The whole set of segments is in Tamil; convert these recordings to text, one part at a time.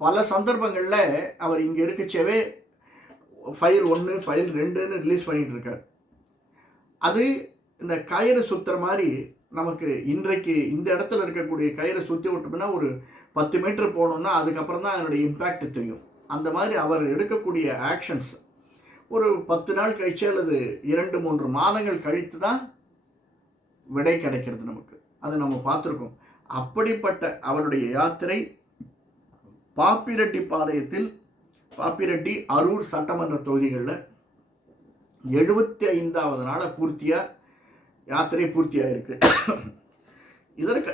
பல சந்தர்ப்பங்கள்ல அவர் இங்க இருக்கச்சவே ஃபைல் 1, ஃபைல் 2ன்னு ரிலீஸ் பண்ணிட்டு இருக்காரு. அது இந்த கயிறு சுத்துற மாரி நமக்கு இன்றைக்கு இந்த இடத்துல இருக்கக்கூடிய கயிறை சுத்தி விட்டோம்னா ஒரு 10 மீட்டர் போனோம்னா அதுக்கப்புறம் தான் அதனுடைய இம்பேக்ட் தெரியும். அந்த மாதிரி அவர் எடுக்கக்கூடிய ஆக்ஷன்ஸ் ஒரு 10 நாள் கழிச்சு அல்லது 2, 3 மாதங்கள் கழித்து தான் விடை கிடைக்கிறது நமக்கு. அதை நம்ம பார்த்துருக்கோம். அப்படிப்பட்ட அவருடைய யாத்திரை பாப்பிரெட்டிப்பாளையத்தில் பாப்பிரெட்டி, அரூர் சட்டமன்ற தொகுதிகளில் 75வது நாள யாத்திரை பூர்த்தியாயிருக்கு. இதற்கு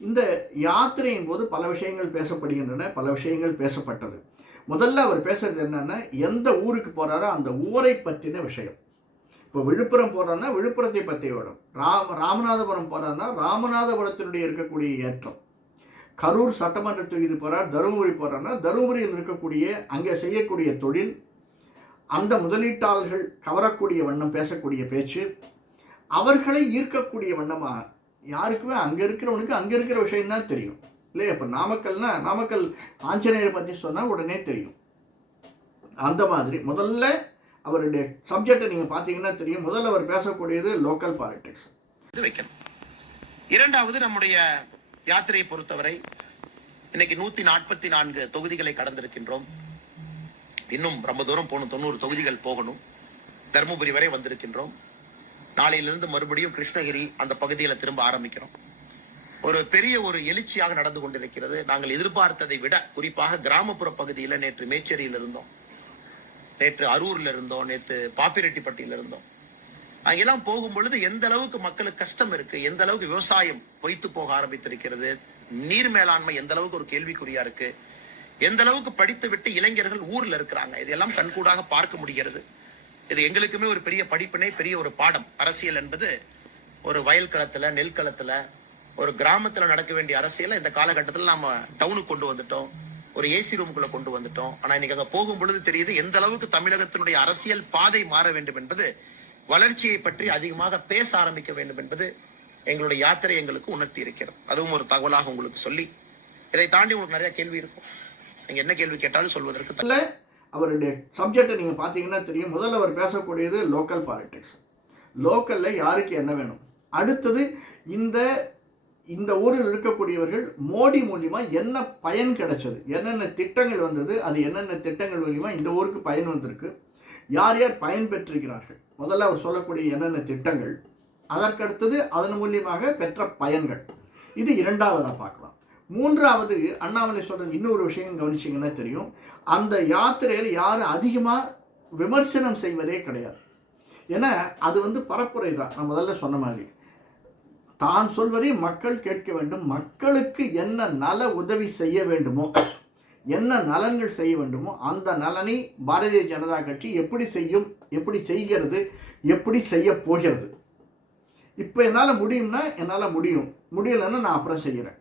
இந்த யாத்திரையின் போது பல விஷயங்கள் பேசப்படுகின்றன, பல விஷயங்கள் பேசப்பட்டது. முதல்ல அவர் பேசுறது என்னன்னா, எந்த ஊருக்கு போறாரோ அந்த ஊரை பற்றின விஷயம். இப்போ விழுப்புரம் போறாருன்னா விழுப்புரத்தை பற்றிய இடம், ராமநாதபுரம் போறாருன்னா ராமநாதபுரத்தினுடைய இருக்கக்கூடிய ஏற்றம், கரூர் சட்டமன்ற தொகுதி போறார், தருமபுரி போறாருன்னா தருமபுரியில் இருக்கக்கூடிய அங்கே செய்யக்கூடிய தொழில், அந்த முதலீட்டாளர்கள் கவரக்கூடிய வண்ணம் பேசக்கூடிய பேச்சு, அவர்களை ஈர்க்கக்கூடிய வண்ணமாக யாருக்குமே அங்கே இருக்கிறவனுக்கு அங்கே இருக்கிற விஷயம் தான் தெரியும் இல்லையா? இப்போ நாமக்கல் ஆஞ்சநேயரை பற்றி சொன்னால் உடனே தெரியும். அந்த மாதிரி முதல்ல அவருடைய சப்ஜெக்டை நீங்கள் பார்த்தீங்கன்னா தெரியும். முதல்ல அவர் பேசக்கூடியது லோக்கல் பாலிடிக்ஸ் வைக்கணும். இரண்டாவது, நம்முடைய யாத்திரையை பொறுத்தவரை இன்னைக்கு 144 தொகுதிகளை கடந்திருக்கின்றோம். இன்னும் ரொம்ப தூரம் போகணும், 90 தொகுதிகள் போகணும். தருமபுரி வரை வந்திருக்கின்றோம். நாளையிலிருந்து மறுபடியும் கிருஷ்ணகிரி அந்த பகுதியில் திரும்ப ஆரம்பிக்கிறோம். ஒரு பெரிய எழுச்சியாக நடந்து கொண்டிருக்கிறது. நாங்கள் எதிர்பார்த்ததை விட குறிப்பாக கிராமப்புற பகுதியில் நேற்று மேச்சேரியில் இருந்தோம், நேற்று அரூர்ல இருந்தோம், நேற்று பாப்பிரெட்டிப்பட்டியில் இருந்தோம். அங்கெல்லாம் போகும் பொழுது எந்த அளவுக்கு மக்களுக்கு கஷ்டம் இருக்கு, எந்த அளவுக்கு விவசாயம் பொய்த்து போக ஆரம்பித்திருக்கிறது, நீர் மேலாண்மை எந்த அளவுக்கு ஒரு கேள்விக்குறியா இருக்கு, எந்த அளவுக்கு படித்து விட்டு இளைஞர்கள் ஊர்ல இருக்கிறாங்க, இதெல்லாம் கண்கூடாக பார்க்க முடிகிறது. இது எங்களுக்குமே ஒரு பெரிய படிப்பினை, பெரிய ஒரு பாடம். அரசியல் என்பது ஒரு வயல் களத்துல, நெல் களத்துல, ஒரு கிராமத்துல நடக்க வேண்டிய அரசியலை இந்த காலகட்டத்தில் நாம டவுனுக்கு கொண்டு வந்துட்டோம், ஒரு ஏசி ரூமுக்குள்ள கொண்டு வந்துட்டோம். ஆனா இன்னைக்கு அங்க போகும் பொழுது தெரியுது எந்த அளவுக்கு தமிழகத்தினுடைய அரசியல் பாதை மாற வேண்டும் என்பது, வளர்ச்சியை பற்றி அதிகமாக பேச ஆரம்பிக்க வேண்டும் என்பது எங்களுடைய யாத்திரை எங்களுக்கு உணர்த்தி இருக்கிறது. அதுவும் ஒரு தகவலாக உங்களுக்கு சொல்லி, இதை தாண்டி உங்களுக்கு நிறைய கேள்வி இருக்கும். நீங்க என்ன கேள்வி கேட்டாலும் சொல்வதற்கு. அவருடைய சப்ஜெக்டை நீங்கள் பார்த்தீங்கன்னா தெரியும். முதல்ல அவர் பேசக்கூடியது லோக்கல் பாலிடிக்ஸ். லோக்கலில் யாருக்கு என்ன வேணும், அடுத்தது இந்த ஊரில் இருக்கக்கூடியவர்கள் மோடி மூலியமாக என்ன பயன் கிடைச்சது, என்னென்ன திட்டங்கள் வந்தது, அது என்னென்ன திட்டங்கள் மூலியமாக இந்த ஊருக்கு பயன் வந்திருக்கு, யார் யார் பயன் பெற்றிருக்கிறார்கள், முதல்ல அவர் சொல்லக்கூடிய என்னென்ன திட்டங்கள், அதற்கடுத்தது அதன் மூலியமாக பெற்ற பயன்கள். இது இரண்டாவதாக பார்க்கலாம். மூன்றாவது, அண்ணாமலை சொல்கிறது இன்னொரு விஷயம் கவனிச்சிங்கன்னா தெரியும். அந்த யாத்திரையில் யாரும் அதிகமாக விமர்சனம் செய்வதே கிடையாது. ஏன்னா அது பரப்புரை தான். நான் முதல்ல சொன்ன மாதிரி தான் சொல்வதை மக்கள் கேட்க வேண்டும். மக்களுக்கு என்ன நல உதவி செய்ய வேண்டுமோ, என்ன நலன்கள் செய்ய வேண்டுமோ அந்த நலனை பாரதிய ஜனதா கட்சி எப்படி செய்யும், எப்படி செய்கிறது, எப்படி செய்ய போகிறது. இப்போ என்னால் முடியும்னா என்னால் முடியும், முடியலைன்னா நான் அப்புறம் செய்கிறேன்.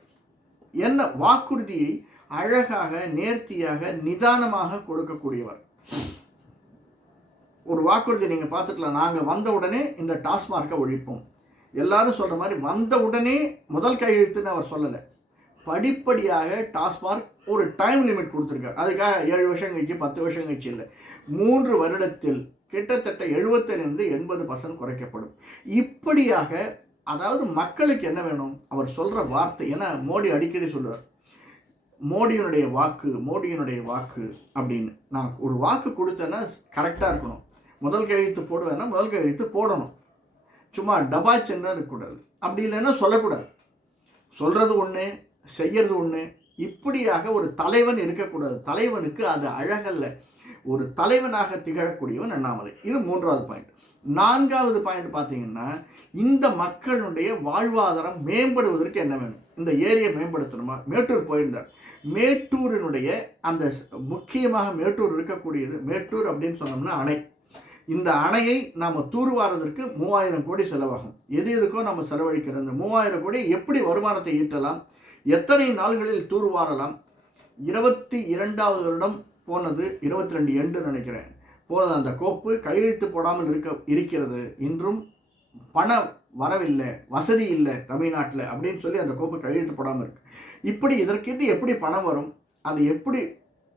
என்ன வாக்குறுதியை அழகாக, நேர்த்தியாக, நிதானமாக கொடுக்கக்கூடியவர். ஒரு வாக்குறுதி நீங்கள் பார்த்துக்கலாம். நாங்கள் வந்த உடனே இந்த டாஸ்மார்க்கை ஒழிப்போம். எல்லாரும் சொல்கிற மாதிரி வந்த உடனே முதல் கையெழுத்துன்னு அவர் சொல்லலை. படிப்படியாக டாஸ்மார்க் ஒரு டைம் லிமிட் கொடுத்துருக்காரு. அதுக்காக 7 வருஷம் கழிச்சு 10 வருஷம் கழிச்சு இல்லை, 3 வருடத்தில் கிட்டத்தட்ட 70% குறைக்கப்படும். இப்படியாக, அதாவது மக்களுக்கு என்ன வேணும் அவர் சொல்கிற வார்த்தை. ஏன்னா மோடி அடிக்கடி சொல்லுவார், மோடியினுடைய வாக்கு அப்படின்னு. நான் ஒரு வாக்கு கொடுத்தேன்னா கரெக்டாக இருக்கணும். முதல் கையெழுத்து போடுவேன்னா முதல் கையெழுத்து போடணும். சும்மா டபாச்சென்னா இருக்கக்கூடாது. அப்படி இல்லைன்னா சொல்லக்கூடாது. சொல்கிறது ஒன்று, செய்கிறது ஒன்று. இப்படியாக ஒரு தலைவன் இருக்கக்கூடாது. தலைவனுக்கு அது அழகல்ல. ஒரு தலைவனாக திகழக்கூடியவன் அண்ணாமலை. இது 3வது பாயிண்ட். 4வது பாயிண்ட் பார்த்தீங்கன்னா, இந்த மக்களுடைய வாழ்வாதாரம் மேம்படுவதற்கு என்ன வேணும், இந்த ஏரியை மேம்படுத்தணுமா. மேட்டூர் போயிருந்தார். மேட்டூரினுடைய அந்த முக்கியமாக மேட்டூர் இருக்கக்கூடியது, மேட்டூர் அப்படின்னு சொன்னோம்னா அணை. இந்த அணையை நாம் தூர்வாரதற்கு 3000 கோடி செலவாகும். எதுக்கோ நம்ம செலவழிக்கிற இந்த 3000 கோடி எப்படி வருமானத்தை ஈட்டலாம், எத்தனை நாள்களில் தூர்வாரலாம். 22வது வருடம் போனது, 22 எண்டு நினைக்கிறேன் போனது. அந்த கோப்பு கையெழுத்து போடாமல் இருக்கிறது. இன்றும் பண வரவில்லை, வசதி இல்லை தமிழ்நாட்டில் அப்படின்னு சொல்லி அந்த கோப்பு கையெழுத்து போடாமல் இருக்கு. இப்படி இதற்கு எப்படி பணம் வரும், அதை எப்படி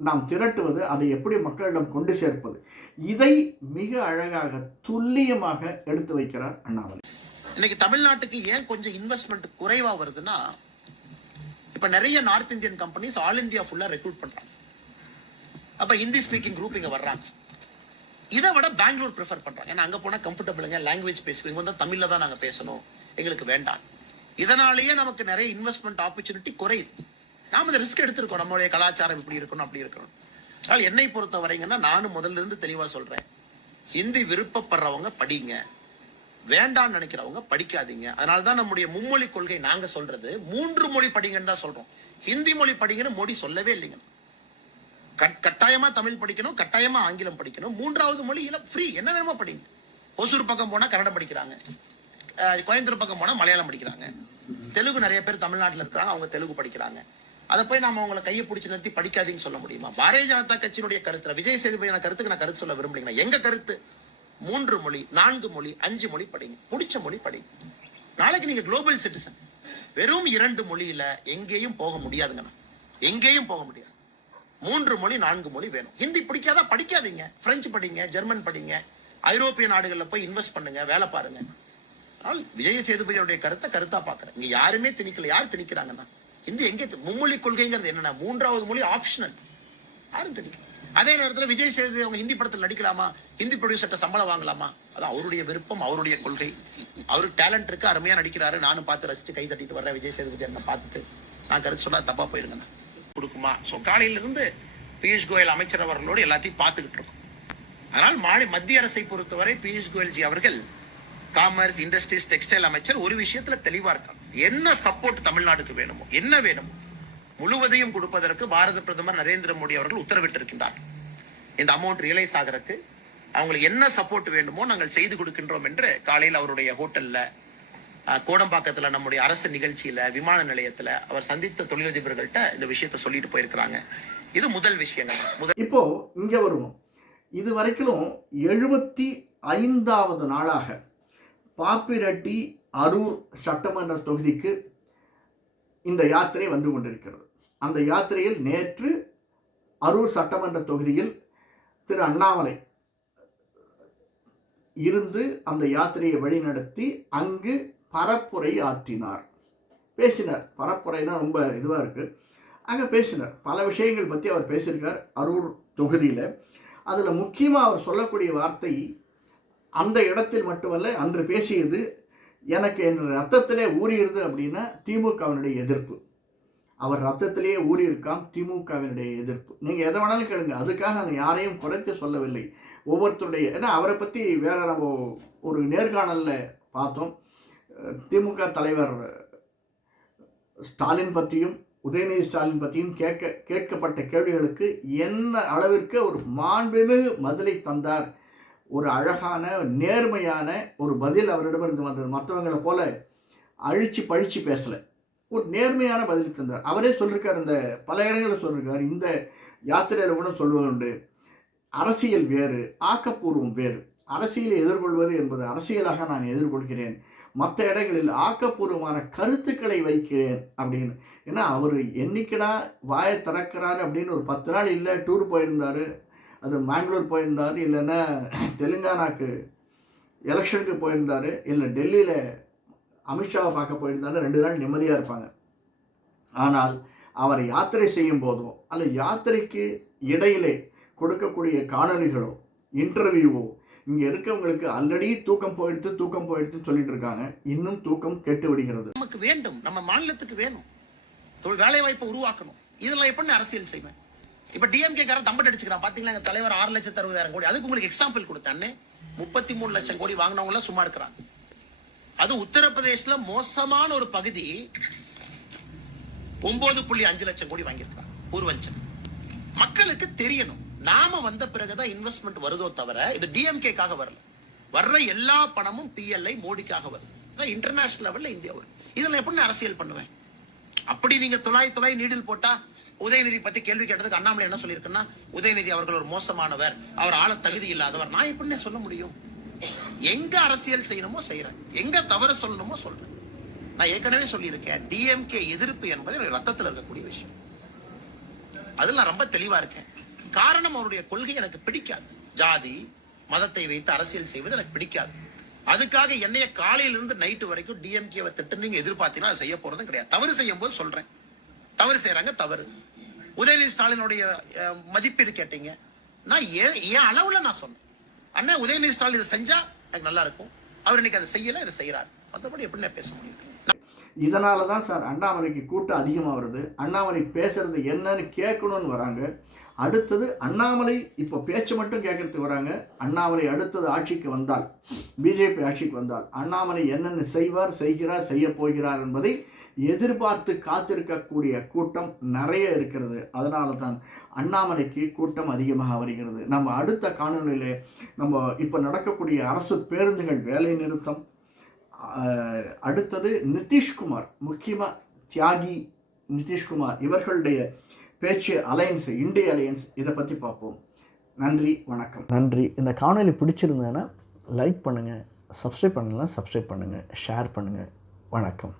நாம் திரட்டுவது, அதை எப்படி மக்களிடம் கொண்டு சேர்ப்பது, இதை மிக அழகாக துல்லியமாக எடுத்து வைக்கிறார் அண்ணாமலை. இன்னைக்கு தமிழ்நாட்டுக்கு ஏன் கொஞ்சம் இன்வெஸ்ட்மெண்ட் குறைவா வருதுன்னா, இப்ப நிறைய north Indian companies all India ஃபுல்லா ரெக்ரூட் பண்றாங்க. அப்ப ஹிந்தி ஸ்பீக்கிங் குரூப் இங்க வர்றாங்க. இதை விட பெங்களூர் ப்ரிஃபர் பண்றாங்க. ஏன்னா அங்க போனா கம்ஃபர்டபுளுங்க, லாங்குவேஜ் பேசுவீங்க, வந்து தமிழ்ல தான் நாங்க பேசணும், எங்களுக்கு வேண்டாம். இதனாலேயே நமக்கு நிறைய இன்வெஸ்ட்மெண்ட் ஆப்பர்ச்சுனிட்டி குறையுது. நாம இந்த ரிஸ்க் எடுத்திருக்கோம், நம்மளுடைய கலாச்சாரம் இப்படி இருக்கணும் அப்படி இருக்கணும். அதனால என்னை பொறுத்த வரைங்கன்னா, நானும் முதல்ல இருந்து தெளிவா சொல்றேன், ஹிந்தி விருப்பப்படுறவங்க படிங்க, வேண்டாம்னு நினைக்கிறவங்க படிக்காதீங்க. அதனாலதான் நம்முடைய மும்மொழி கொள்கை நாங்க சொல்றது 3 மொழி படிங்கன்னு தான் சொல்றோம். ஹிந்தி மொழி படிங்கன்னு மோடி சொல்லவே இல்லைங்க. கட்டாயமா தமிழ் படிக்கணும், கட்டாயமா ஆங்கிலம் படிக்கணும், 3வது மொழி ஃப்ரீ, என்ன வேணுமோ படிங்க. ஒசூர் பக்கம் போனா கன்னடம் படிக்கிறாங்க, கோயம்புத்தூர் பக்கம் போனா மலையாளம் படிக்கிறாங்க, தெலுங்கு நிறைய பேர் தமிழ்நாட்டில் இருக்கிறாங்க, அவங்க தெலுங்கு படிக்கிறாங்க. அதை போய் நாம அவங்களை கையை பிடிச்சி நிறுத்தி படிக்காதீங்கன்னு சொல்ல முடியுமா? பாரதிய ஜனதா கட்சியினுடைய கருத்துல விஜய் சேதுபதியான கருத்துக்கு நான் கருத்து சொல்ல விரும்புறீங்கன்னா, எங்க கருத்து 3 மொழி 4 மொழி 5 மொழி படிங்க, பிடிச்ச மொழி படிங்க. நாளைக்கு நீங்க குளோபல் சிட்டிசன். வெறும் 2 மொழியில எங்கேயும் போக முடியாதுங்கண்ணா, எங்கேயும் போக முடியாது. 3 மொழி 4 மொழி வேணும். ஹிந்தி பிடிக்காதா படிக்காதீங்க, பிரெஞ்சு படிங்க, ஜெர்மன் படிங்க, ஐரோப்பிய நாடுகள்ல போய் இன்வெஸ்ட் பண்ணுங்க, வேலை பாருங்க. ஆனால் விஜய் சேதுபதியுடைய கருத்தா பாக்குறேன். இங்க யாருமே திணிக்கல. யார் திணிக்கிறாங்கன்னா, ஹிந்தி எங்கே மும்மொழி கொள்கைங்கிறது என்னன்னா 3வது மொழி ஆப்ஷனல், யாரும் திணிக்கல. அதே நேரத்தில் விஜய் சேதுபதி அவங்க ஹிந்தி படத்தில் நடிக்கலாமா, ஹிந்தி ப்ரொடியூசர்ட்ட சம்பளம் வாங்கலாமா, அது அவருடைய விருப்பம், அவருடைய கொள்கை. அவருக்கு டேலண்ட் இருக்கு, அருமையா நடிக்கிறாரு, நானும் பார்த்து ரசிச்சு கை தட்டிட்டு வர்றேன். விஜய் சேதுபதி என்ன பார்த்துட்டு நான் கருத்து சொன்னா தப்பா போயிருங்க கொடுக்குமா? ஸோ காலையிலிருந்து பியூஷ் கோயல் அமைச்சர் அவர்களோடு எல்லாத்தையும் பார்த்துக்கிட்டு இருக்கோம். அதனால் மத்திய அரசை பொறுத்தவரை பியூஷ் கோயல்ஜி அவர்கள் காமர்ஸ், இண்டஸ்ட்ரீஸ், டெக்ஸ்டைல் அமைச்சர் ஒரு விஷயத்துல தெளிவா இருக்காங்க. என்ன சப்போர்ட் தமிழ்நாடுக்கு வேணுமோ, என்ன வேணுமோ முழுவதையும் கொடுப்பதற்கு பாரத பிரதமர் நரேந்திர மோடி அவர்கள் உத்தரவிட்டிருக்கின்றார். இந்த அமௌண்ட் ரியலைஸ் ஆகிறதுக்கு அவங்களுக்கு என்ன சப்போர்ட் வேண்டுமோ நாங்கள் செய்து கொடுக்கின்றோம் என்று காலையில் அவருடைய ஹோட்டல்ல, கோடம்பாக்கத்துல நம்முடைய அரசு நிகழ்ச்சியில, விமான நிலையத்துல அவர் சந்தித்த தொழிலதிபர்கள்ட்ட இந்த விஷயத்த சொல்லிட்டு போயிருக்கிறாங்க. இது முதல் விஷயங்கள். இப்போ இங்க வருவோம். இது வரைக்கும் 75வது நாளாக பாப்பிரெட்டி அரூர் சட்டமன்ற தொகுதிக்கு இந்த யாத்திரை வந்து கொண்டிருக்கிறது. அந்த யாத்திரையில் நேற்று அரூர் சட்டமன்ற தொகுதியில் திரு அண்ணாமலை இருந்து அந்த யாத்திரையை வழிநடத்தி அங்கு பரப்புரை ஆற்றினார், பேசினார். பரப்புரைனா ரொம்ப இதுவாக இருக்குது. அங்கே பேசினார், பல விஷயங்கள் பற்றி அவர் பேசியிருக்கார் அரூர் தொகுதியில். அதில் முக்கியமாக அவர் சொல்லக்கூடிய வார்த்தை, அந்த இடத்தில் மட்டுமல்ல, அன்று பேசியது, எனக்கு என் ரத்தத்திலே ஊறிடுது அப்படின்னா திமுகவினுடைய எதிர்ப்பு. அவர் ரத்தத்திலேயே ஊறியிருக்காம் திமுகவினுடைய எதிர்ப்பு. நீங்கள் எதை வேணாலும் கேளுங்க, அதுக்காக அந்த யாரையும் குறைத்து சொல்லவில்லை. ஒவ்வொருத்தருடைய, ஏன்னா அவரை பற்றி வேற நம்ம ஒரு நேர்காணலில் பார்த்தோம். திமுக தலைவர் ஸ்டாலின் பற்றியும் உதயநிதி ஸ்டாலின் பற்றியும் கேட்கப்பட்ட கேள்விகளுக்கு என்ன அளவிற்கு ஒரு மாண்புமிகு பதிலை தந்தார். ஒரு அழகான நேர்மையான ஒரு பதில் அவரிடமிருந்து வந்தது. மற்றவங்களை போல அழிச்சு பழிச்சு பேசலை, ஒரு நேர்மையான பதில் தந்தார். அவரே சொல்லியிருக்கார், இந்த பல இடங்களில் சொல்லியிருக்கார். இந்த யாத்திரையில் கூட சொல்வதுண்டு, அரசியல் வேறு, ஆக்கப்பூர்வம் வேறு. அரசியலை எதிர்கொள்வது என்பது அரசியலாக நான் எதிர்கொள்கிறேன், மற்ற இடங்களில் ஆக்கப்பூர்வமான கருத்துக்களை வைக்கிறேன் அப்படின்னு. ஏன்னா அவர் என்னைக்கிடா வாயை திறக்கிறாரு அப்படின்னு ஒரு 10 நாள் இல்லை, டூர் போயிருந்தார், அது மேங்களூர் போயிருந்தார், இல்லைன்னா தெலுங்கானாக்கு எலெக்ஷனுக்கு போயிருந்தார், இல்லை டெல்லியில் அமித்ஷாவை பார்க்க போயிருந்தாரு. 2 நாள் நிம்மதியாக இருப்பாங்க. ஆனால் அவர் யாத்திரை செய்யும் போதோ அல்ல யாத்திரைக்கு இடையிலே கொடுக்கக்கூடிய காணொலிகளோ இன்டர்வியூவோ இங்கே இருக்கவங்களுக்கு ஆல்ரெடி தூக்கம் போயிடுத்து சொல்லிட்டு இருக்காங்க. இன்னும் தூக்கம் கெட்டு விடுகிறது. நமக்கு வேண்டும், நம்ம மாநிலத்துக்கு வேணும், வேலை வாய்ப்பை உருவாக்கணும். இதெல்லாம் எப்படி அரசியல் செய்வேன்? இப்ப டிஎம்கே காரன் தம்பட் அடிச்சுக்கிறான் பாத்தீங்களா? எங்க தலைவர் 6,60,000 கோடி. அதுக்கு உங்களுக்கு எக்ஸாம்பிள் கொடுத்தானே, 33 லட்சம் கோடி வாங்கினவங்க எல்லாம் சும்மா இருக்கிறாங்க. அது உத்தரப்பிரதேசல மோசமான ஒரு பகுதி 9.5 லட்சம் கோடி வாங்கியிருக்கிறாங்க பூர்வஞ்சம். மக்களுக்கு தெரியணும், நாம வந்த பிறகுதான் இன்வெஸ்ட்மெண்ட் வருதோ தவிர இது டிஎம்கேக்காக வரல. வர்ற எல்லா பணமும் பிஎல்ஐ மோடிக்காக வருது. இன்டர்நேஷனல் லெவல்ல இந்தியா வரும். இதுல எப்படி அரசியல் பண்ணுவேன்? அப்படி நீங்க துளாய் நீடில் போட்டா உதயநிதி பத்தி கேள்வி கேட்டதுக்கு அண்ணாமலை என்ன சொல்லியிருக்குன்னா, உதயநிதி அவர்கள் ஒரு மோசமானவர், அவர் ஆள தகுதி இல்லாதவர். நான் எப்படி சொல்ல முடியும்? எங்க அரசியல் செய்யணுமோ செய்யறேன், எங்க தவறு சொல்லணுமோ சொல்றேன். நான் ஏற்கனவே சொல்லியிருக்கேன், டிஎம்கே எதிர்ப்பு என்பது ரத்தத்தில் இருக்கக்கூடிய விஷயம். அதில் நான் ரொம்ப தெளிவா இருக்கேன். காரணம் அவருடைய கொள்கை எனக்கு பிடிக்காது. ஜாதி மதத்தை வைத்து அரசியல் செய்வது எனக்கு பிடிக்காது. அதுக்காக என்னைய காலையிலிருந்து நைட்டு வரைக்கும் டிஎம்கேவை திட்டு நீங்க எதிர்பார்த்தீங்கன்னா அதை செய்ய போறதும் கிடையாது. தவறு செய்யும் போது சொல்றேன், தவறு செய்யறாங்க, தவறு. உதயநிதி ஸ்டாலினுடைய மதிப்பீடு கேட்டீங்க, நான் என் அளவுல நான் சொன்னேன். அண்ணன் உதயநிதி ஸ்டாலின் இதை செஞ்சா எனக்கு நல்லா இருக்கும், அவர் இன்னைக்கு அதை செய்யல, இதை செய்யறாரு. மற்றபடி எப்படி நான் பேச முடியும்? இதனால தான் சார் அண்ணாமலைக்கு கூட்டம் அதிகமாக வருது. அண்ணாமலை பேசுறது என்னன்னு கேட்கணும்னு வராங்க. அடுத்தது அண்ணாமலை இப்போ பேச்சு மட்டும் கேட்கறதுக்கு வராங்க. அண்ணாமலை அடுத்தது ஆட்சிக்கு வந்தால், பிஜேபி ஆட்சிக்கு வந்தால் அண்ணாமலை என்னென்ன செய்வார், செய்கிறார், செய்ய போகிறார் என்பதை எதிர்பார்த்து காத்திருக்கக்கூடிய கூட்டம் நிறைய இருக்கிறது. அதனால தான் அண்ணாமலைக்கு கூட்டம் அதிகமாக வருகிறது. நம்ம அடுத்த காணொலியிலே நம்ம இப்போ நடக்கக்கூடிய அரசு பேருந்துகள் வேலை நிறுத்தம், அடுத்தது நிதிஷ்குமார், முக்கியமாக தியாகி நிதிஷ்குமார் இவர்களுடைய பேச்சு அலையன்ஸ், இந்திய அலையன்ஸ், இதை பற்றி பார்ப்போம். நன்றி, வணக்கம். நன்றி. இந்த காணொலி பிடிச்சிருந்தேன்னா லைக் பண்ணுங்கள், சப்ஸ்கிரைப் பண்ணலாம் சப்ஸ்கிரைப் பண்ணுங்கள், ஷேர் பண்ணுங்கள். வணக்கம்.